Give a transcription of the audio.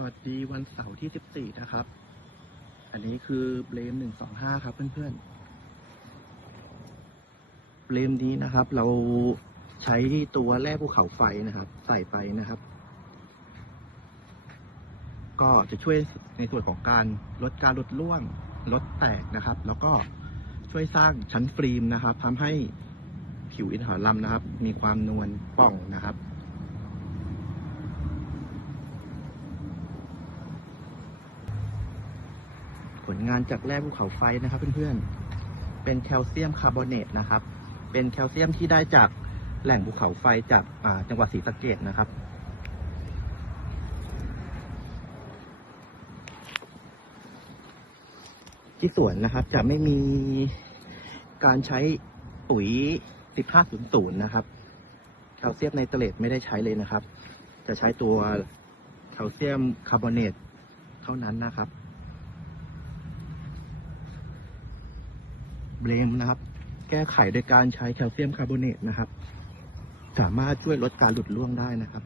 สวัสดีวันเสาร์ที่ 14 นะครับ อันนี้คือเบลม125 ครับเพื่อนๆ เบลมนี้นะครับ เราใช้ตัวแร่ภูเขาไฟนะครับ ใส่ไปนะครับ ก็จะช่วยในส่วนของการลดการลดร่วง ลดแตกนะครับ แล้วก็ช่วยสร้างชั้นฟิล์มนะครับทำให้ผิวอินทผลัมนะครับ มีความนวลป่องนะครับ ผลงานจากแร่ภูเขาไฟนะครับเพื่อนๆ เป็นแคลเซียมคาร์บอเนตนะครับ เป็นแคลเซียมที่ได้จากแหล่งภูเขาไฟจากาจังหวัดศรีสะเกดนะครับ ที่สวนนะครับจะไม่มีการใช้ปุ๋ย 1500 นะครับ แคลเซียมไนเตรตไม่ได้ใช้เลยนะครับ จะใช้ตัวแคลเซียมคาร์บอเนตเท่านั้นนะครับ เบรมนะครับ แก้ไขโดยการใช้แคลเซียมคาร์บอเนตนะครับ สามารถช่วยลดการหลุดร่วงได้นะครับ